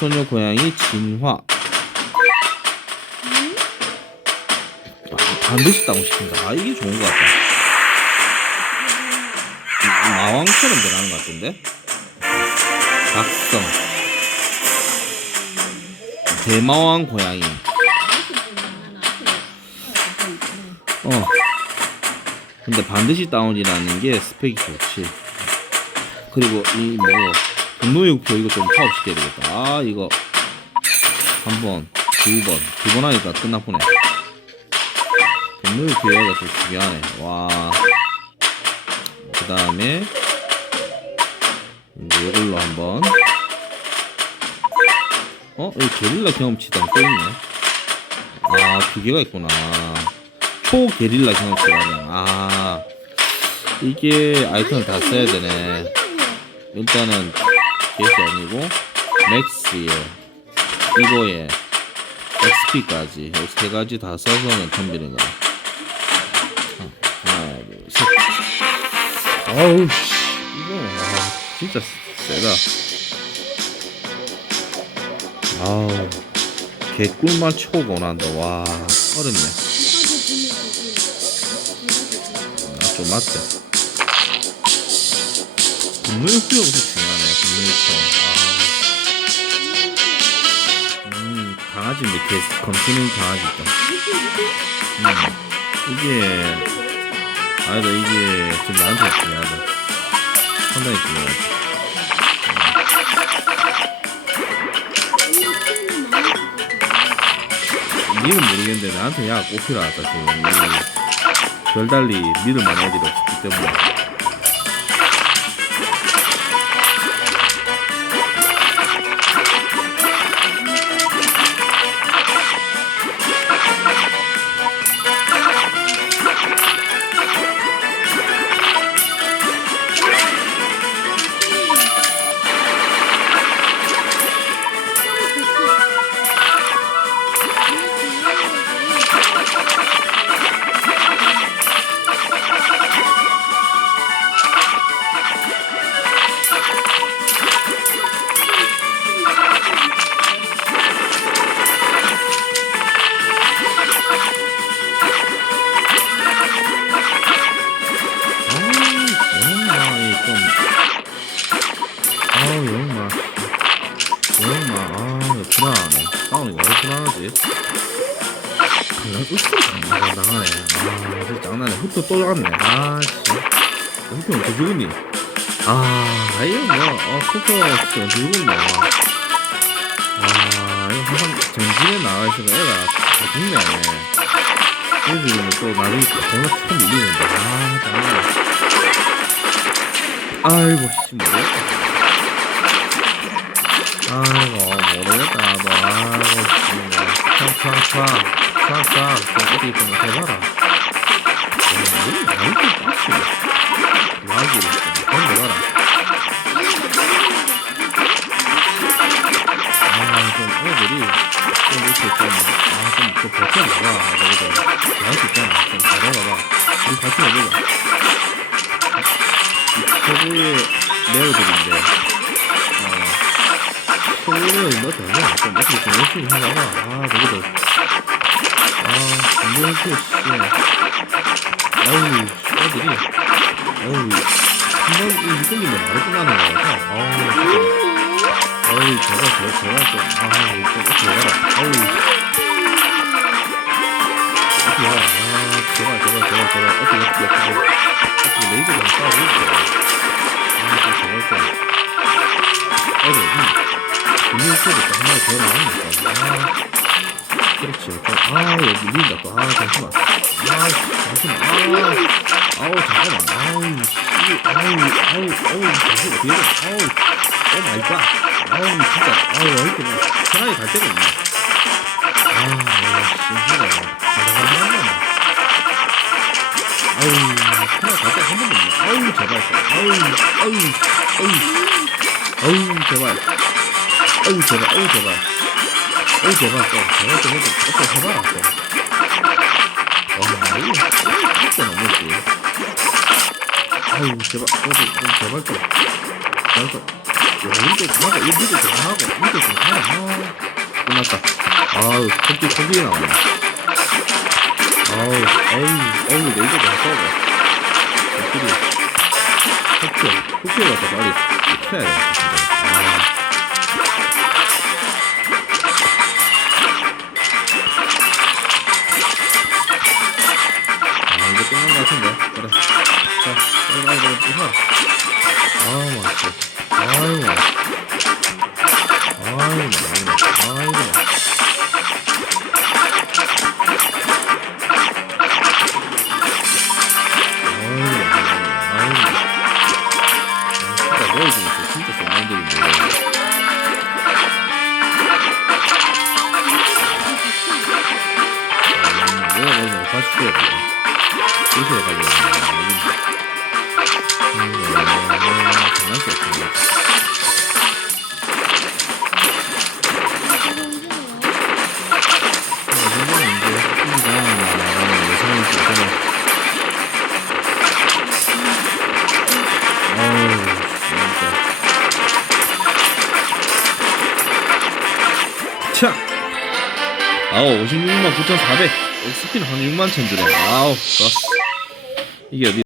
소녀 고양이 진화. 아, 반드시 따고 싶은다. 아, 이게 좋은 것 같다. 이- 마왕처럼 변하는 것 같은데? 각성. 대마왕 고양이. 어. 근데 반드시 다운이라는 게 스펙이 좋지. 그리고 이 뭐 분노육표 이거 좀 파업 시켜야 되겠다. 아 이거 한 번, 두 번, 두 번 하니까 끝나보네. 분노육표 얘가 좀 중요하네. 와. 그 다음에 이걸로 한번. 어? 여기 게릴라 경험치도 또 있네. 아, 두 개가 있구나. 초 게릴라 경험치라네. 아, 이게 아이템을 다 써야 되네. 일단은 게시 아니고 맥스에 이거에 XP까지 세 가지 다 써서는 덤비는 거야. 하나, 둘, 셋. 아우, 씨. 이거 아, 진짜 세다. 아우, 개꿀맛 초고 난다. 와, 어렵네. 아, 좀 맞대. 분노육표가 엄청 중요 분노육표. 아. 음, 강아지인데, 개, 검수는 강아지죠. 음, 이게, 아니다, 이게 지금 나한테 중요하다. 상당히 중요하다. 니는 모르겠는데, 나한테 야, 꼭 필요하다, 지금. 이 별달리 믿을 만한 애들이 없기 때문에. 나가, 나가네. 아, 진짜 장난해. 흩어 또 나갔네. 아, 씨. 흩어 언제 죽었니? 아, 이거 뭐야. 어, 흩어 진짜 언제 죽었나. 아, 이거 항상 전진에 나가 있으면 애가 다 죽네. 그래서 또 나중에 겁나 참 밀리는데. 아, 장난해. 아이고 씨 모르겠다 아이고 모르겠다. 너 아이고 씨창창창 창창 좀 어떻게 좀 해봐라. 어, 아이고 빡치 와기를 좀 던져봐라. 아좀 애들이 좀 이렇게 좀아좀좀 버텨봐봐 너희들 할수 있잖아. 좀 우리 같이 해보자. 최고의 레어들인데. 어 최고를 뭐 되냐 좀 어떻게 좀 열심히 해봐봐 아 저기도 아 분명히 씨 아우 애들이 아우 한번 이 이끌리면 바로 끝나는 거라서 아우 진짜 아우 저거 저거 저거 좀 아우 좀 어떻게 해봐라 아우 해봐라 아 제발 제발 제발 제발 어떻게 어떻게 어떻게 어떻게 레이저를 쏴보고 아, 저걸 좀. 어려, 소리가 한 마리 더 나오니까. 아, 그렇지. 또, 아, 여기 밀린다 또. 아, 잠시만. 아, 잠시만. 아, 아우, 잠깐만. 아우, 씨. 아우, 아우, 아우, 잠시 어떻게 돼? 아우, 오 마이 갓. 아우, 진짜. 아우, 이렇게 뭐, 편하게 갈 있네. 아, 아우. 가다가다 아우, 그냥 갈때 한 번도 없네. 아우, 제발. 아우, 아우, 아우, 아우, 제발. 아우, 제발, 아우, 제발. 아우, 제발, 또. 제발 좀 해줘. 어떻게 해봐라, 또. 와, 이거, 이거 진짜 너무했지. 아우, 제발, 어디, 좀 제발 좀. 제발 좀. 이거 좀 하고, 이거 좀 하고, 미드 좀 하고. 아, 끝났다. 아우, 토끼, 토끼 나오네. 아우, 어이, 어이, 레이저 좀 써봐. 토끼리. 토끼, 토끼 갖다 빨리 켜야 돼. 같은데. 그래. 자, 빨리 빨리 빨리 부숴. 아우, 맛있어. 아유, 맛있어. 아유, 맛있어. 아유, 아 이 줘야 돼. 드셔야 가지고. 아우, 56만 9,400. 스피는 한 6만 천 주네. 아우, 좋았어. 이게 어디